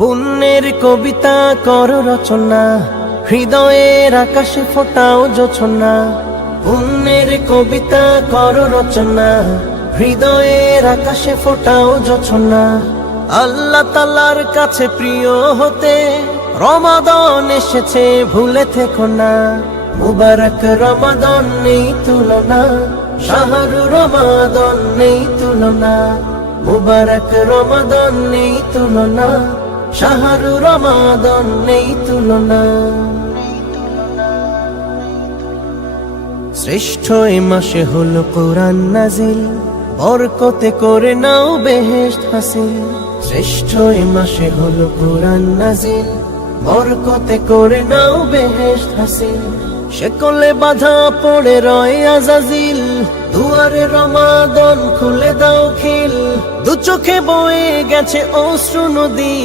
পুণ্যের কবিতা কর রচনা, হৃদয়ের আকাশে ফোটাও জোছনা। পুণ্যের কবিতা কর রচনা, হৃদয়ের আকাশে ফোটাও জোছনা। আল্লাহ তাআলার কাছে প্রিয় হতে রমাদান এসেছে, ভুলে থেকো না। মুবারক রমাদান নেই তুলনা, শাহরু রমাদান নেই তুলনা। মুবারক রমাদান নেই তুলনা, শাহরু রমাদান নেই তুলনা। শ্রেষ্ঠ এ মাসে হলো কোরআন নাজিল, বরকতে করে নাও বেহেশত হাসিল। শ্রেষ্ঠ এ মাসে হলো কোরআন নাজিল, বরকতে করে নাও বেহেশত হাসিল। শেকলে বাধা পড়ে রয় আজাজিল, দুয়ারে রমাদান খুলে দাও খিল। দু চোখে বয়ে গেছে অশ্রু নদী,